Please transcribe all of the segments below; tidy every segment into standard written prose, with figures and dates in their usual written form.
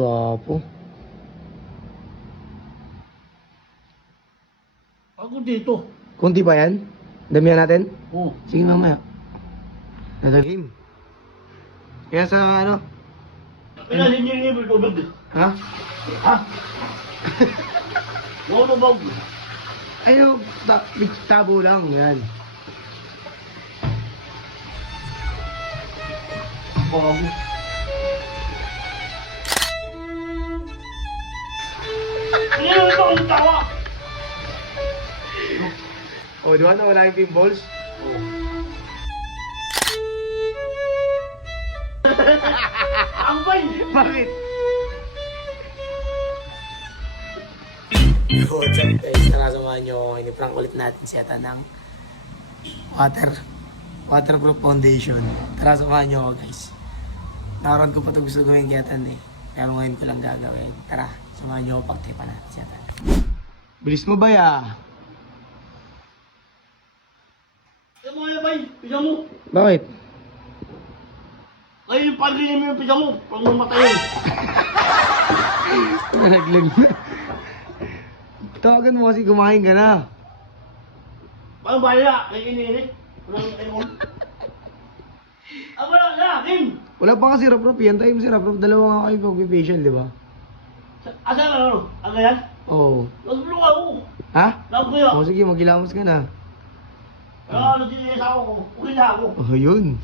gwapo. Ako dito. Kunti pa yan? Damihan natin? Oo. Sige mamaya. Nadagim. Kaya sa ano? Kailan hindi libre tubig? Ha? Ha? Ano ba? Ayun, tabo lang. Yan. Bago. Ano ito ang tawa? O, di ba nawala yung pimples? Ang bay! Bakit? What's up guys? Nakasamahan nyo ako. Ini-prank ulit natin si Ata ng waterproof foundation. Tara, samahan nyo ako guys. Nakaroon ko pa ito gusto gawin kaya Atan eh. Pero ngayon ko lang gagawin. Tara, samahan nyo ako pagtipa natin si Atan. Bilis mo ba ya? Ano mo yan bay? Pisa mo. Bakit? Ay, yung paglinim mo yung pisa mo. Pag mamatay yun. Nalaglag na. Tawagan mo kasi kumain ka na. Paano ba nila? Ay, iniinit. Walang ayun. Ah, wala na. Kim! Wala pa kasi rap-rap yan. Tayo mo si rap-rap. Dalawa nga kayo pag-facial, di ba? Asan ano? Ang ganyan? Oo. Nagbulong ako. Ha? Labo ko yun. O sige, magilamos ka na. Ano sinilisa ako? Okay na ako. Oh, yun.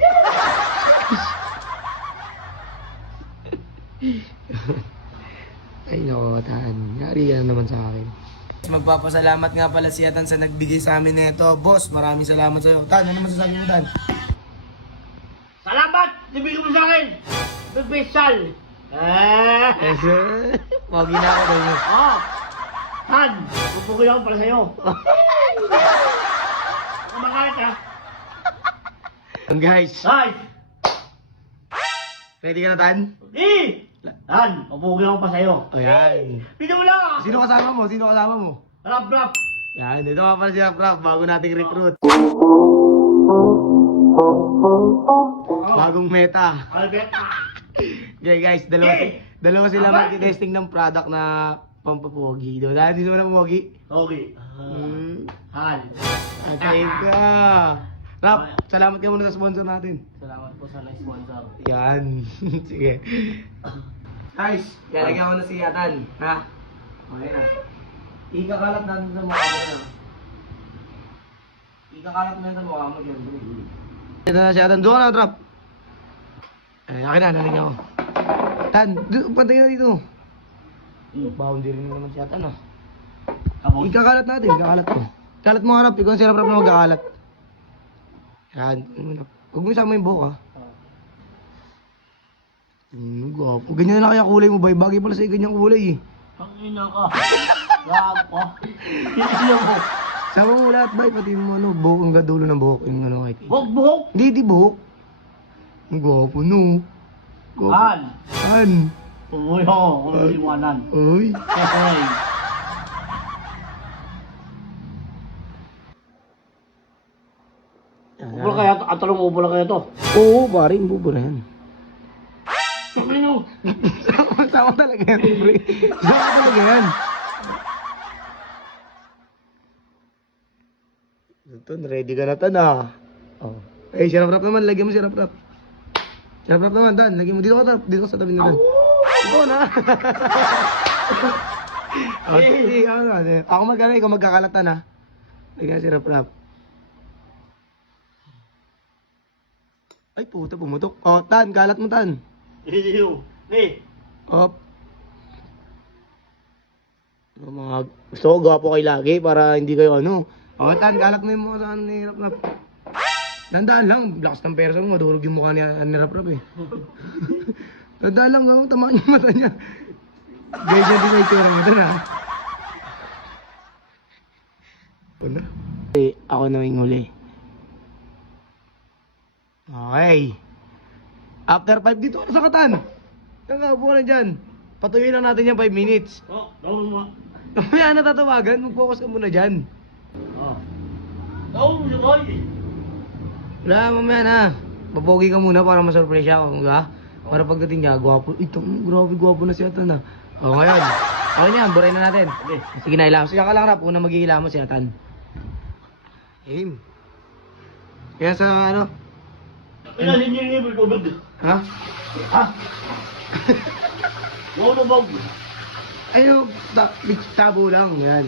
Ay, nako, Tan. Yari yan naman sa akin. Magpapasalamat nga pala si Atan sa nagbigay sa amin nito. Boss, maraming salamat sa'yo. Tan, ano masasabi mo, Tan? Salamat! Nibigyan mo sa akin! Big-special! Pogi na ako daw yun. Oh! Han! Pupugin ako para sa'yo. Kumakalit ha? Yan guys. Hay! Ready ka na, Tan? Han! Pupugin ako pa sa'yo. O yan. Pino mo lang ah! Sino kasama mo? Sino kasama mo? Rap-rap! Yan, dito nga pala si Rap-Rap. Bago nating recruit. Bagong meta. Albert! Okay guys, dalawa sila mag-testing ng product na pampapogi. Diba? Dahil dito mo na pogi. Okay. Han! Okay ka. Rap, salamat ka muna sa sponsor natin. Salamat po sa nice sponsor. Yan. Sige. Guys, lalagyan ko na si Atan. Ha? Okay na. Ikakalat natin sa mukha mo na. Ikakalat mo na sa mukha mo. Ito na si Atan. Doon ka na, Trap. Ay, akin na, nalagyan ko. Tan, pantay na dito. Boundary rin naman si Atan, ah. Ikakalat natin, ikakalat ko. Kalat mo harap, ikaw ang sirap-rap na magkakalat. Yan. Huwag mo isama yung buhok, ha. Gwapo. Ganyan na kaya kulay mo, bay. Bagay pala sa'yo ganyang kulay, eh. Ang ina ka. Lahat ko. Hindi mo. Sama mo lahat, bay. Pati mo ano, buhok, ang gadulo ng buhok. Yung ano, kahit. Buhok-buhok. Hindi, di buhok. Ang gwapo, no. Gwapo. Han! Han. Umuwi ako. Kung iwanan. Uy. Okay. Ubula kaya to? At talong ubula kaya to? Oo, pare. Bubo na yan. Ano? Sama talaga yan, pre. Sama talaga yan. Ito, ready ka na, Tan, ah. Oh. Eh, sirap-rap naman. Lagyan mo sirap-rap. Sirap-rap naman, Tan. Lagyan mo. Dito ka, Tan. Dito ka sa tabi na, Tan. Oo na. Okay, ako magkano, ikaw magkakalatan, ha. Lagyan sirap-rap. Ay, puta, pumutok. Oh, Tan, kalat mo, Tan. Iyo. Eh. Op. Mga gusto ko gwapo kayo lagi para hindi kayo ano. O, Tan, kalat mo yung mukha sa ni Rap-Rap. Tandaan lang, lakas ng persa mo, madurog yung mukha ni Rap-Rap eh. Tandaan lang, gawang tamaan yung mata niya. Ganyan din na itsura mo doon, ha. Ako na. Ako na yung huli. Okay. After 5 dito ka sa Katan. Nakaupo ka na dyan. Patuloy lang natin yung 5 minutes. Oh, tawag mo. Mamaya na tatawagan, mag-focus ka muna dyan. Oh. Tawag mo siya, boy. Wala, mamaya na. Papogi ka muna para masurprise ako, ha? Para pagdating niya, gwapo. Ito, grabe gwapo na si Atan na. O, ngayon. Okay na yan, buray na natin. Okay. Sige na, ilamos. Sige ka lang, Rap. Una maghihilamos si Atan. Aim. Kaya sa ano? Kaya hindi niyo yung tubig. Ha? Ha? Ano ba? Ayun, tabo lang. Yan.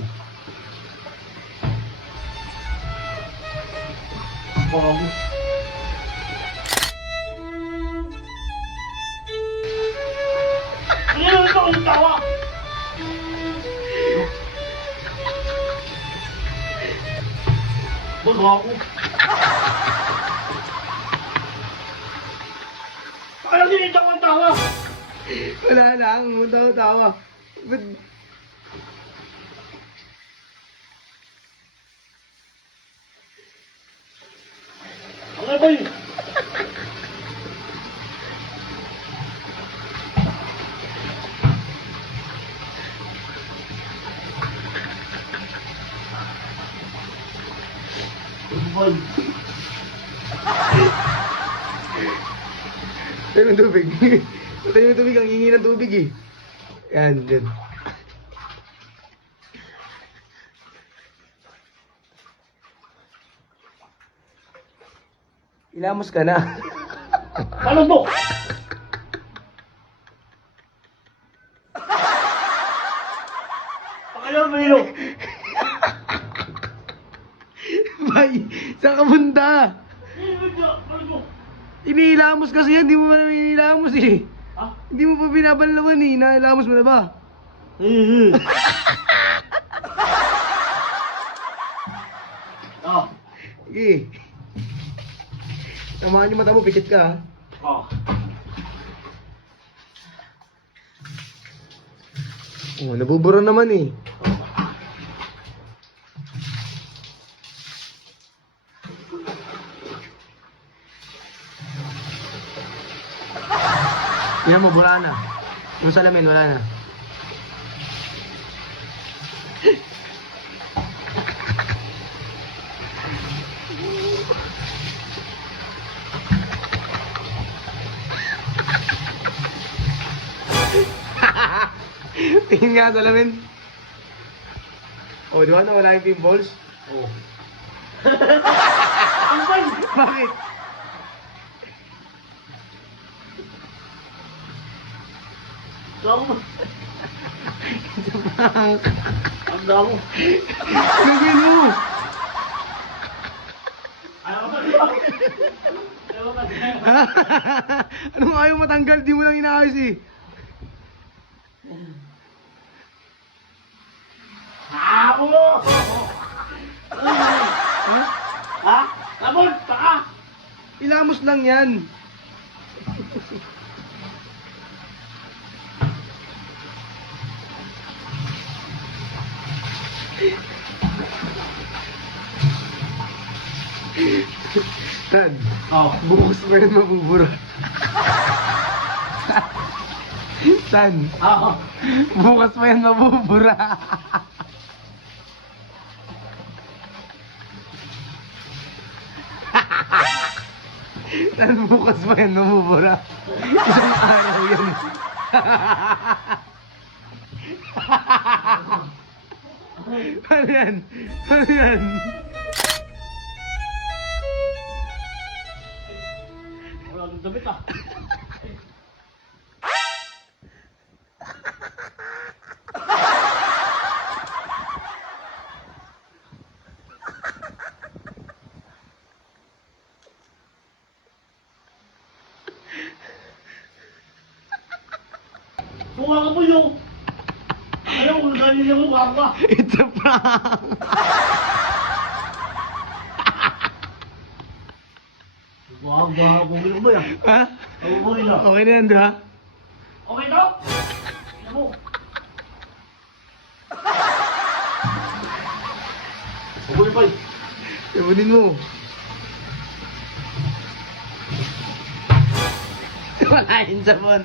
Bago. Ano yung ito ang tawa? Bago. Kaya din ito ang tawa? Wala lang, tawa. But, Ano ba yun? Ano ba yun? tayo ng tubig. Tayo ng tubig, ang hingi ng tubig eh. Yan, yan. Ilamos ka na. Ano to? Pakalaw mo nilo. Bay, saan ka punta? Ano to? Inilamos kasi yan, di mo pa namin inilamos eh. Ha? Hindi mo pa binabanlawan eh, nailamos mo na ba? Ah. Sige. Samahan yung mata mo, pikit ka ha. Ah. Oh, nabubura naman eh. Yan mo, bura na. Yung salamin, wala na. Tingin nga salamin. Oh, di ba nawala yung pimples? Oh. Ang ban! Bakit? Damo. Ang damo. Gagawin mo! Ayaw ka ba? Ayaw ka ba? Anong ayaw matanggal? Di mo lang inaayos eh. Hamo! Ha? Ha? Labon! Taka! Ilamos lang yan. Tad, Oh. bukas pa yan mabubura. Tan, Ah. bukas pa yan mabubura. Tan, bukas pa yan mabubura. Isang araw yan. Ano yan? Ano yan? Wala nang damit ah. Bunga ka po yung... Ayaw ko na ganyan yung mukha ka. It's a prank! Bago, bumili mo yan. Ha? Bumili na. Okay na yan, di ba? Okay to? Ano mo? Bumili pa yun. Sabunin mo. Wala yung sabon.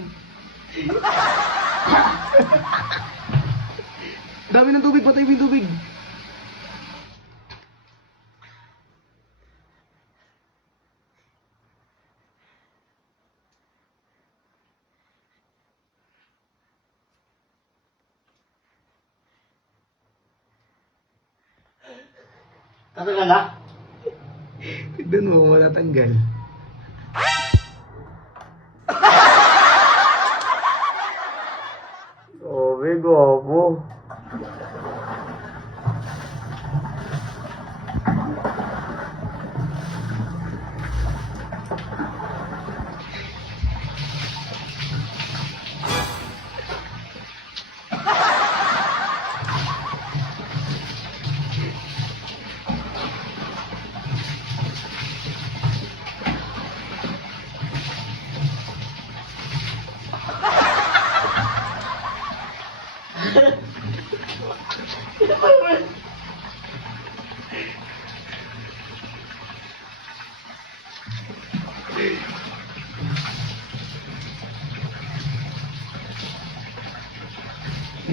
Dami ng tubig, patay mo yung tubig. Tatanggal ha? Tignan mo, matatanggal. Sabi, gwapo.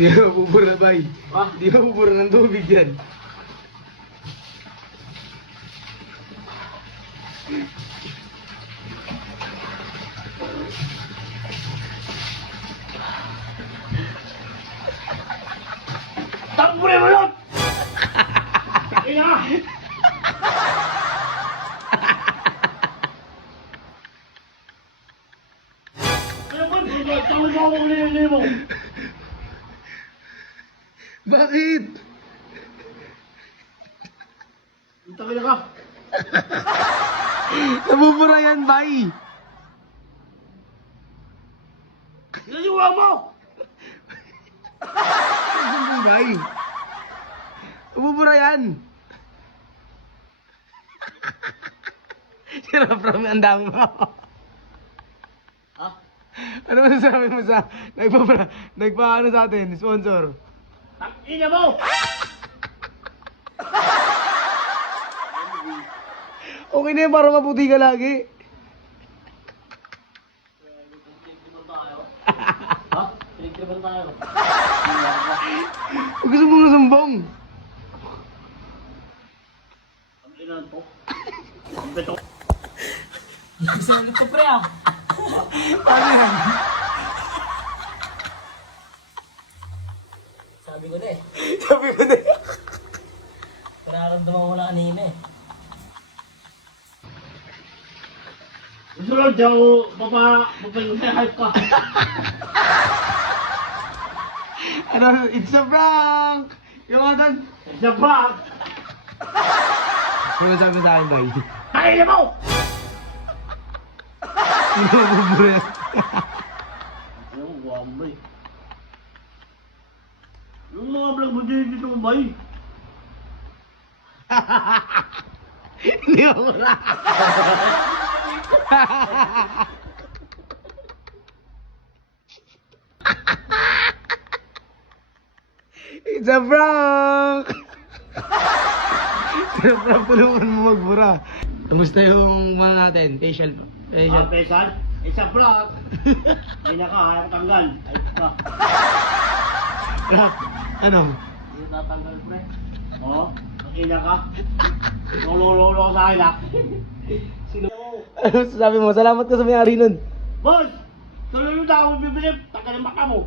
Di mabubura, bay. Ha? Di mabubura ng tubig yan. Tampure mo yun! Ina! Ano ba? Tawag ako ulit mo. Bakit? Tawag na ka. Nabubura yan, bay. Naliwa mo! Ano bay? Nabubura yan. Sira, Pram, ang dami mo. Ha? Ano masasabi mo sa nagpa-ano sa atin, sponsor? Ina mo! Okay na yan para maputi ka lagi. Ha? Pinagtripan tayo. Huwag gusto mong nasumbong. Ang ina to. Ang beto. Sabi ko pre ah. Ano yan? Sabi ko na eh. Sabi ko na. Nararamdaman ko na kanina eh. Gusto lang dyan papayunahal ka. Ano, it's a prank! Yung mga doon. Sa bag! Ano masabi mo sa akin, bay? Ina mo! Hindi mo mabubura yan. Ano ko, guwambay. Yung mga vlog mo dito ko ba eh? Hindi mo mabubura. It's a prank! It's a prank, tulungan mo magbura. Kamusta yung mga natin? Facial. Ah, pesal? Isa vlog! Ina ka, ayaw tanggal. Ayos ka. Rap, ano? Hindi tatanggal, pre. Oo, ang ina ka. Lolo ka sa akin ah. Sino mo? Ano sabi mo? Salamat ka sa may-ari nun. Boss! Tuloy mo na ako bibili. Tagal ng mata mo.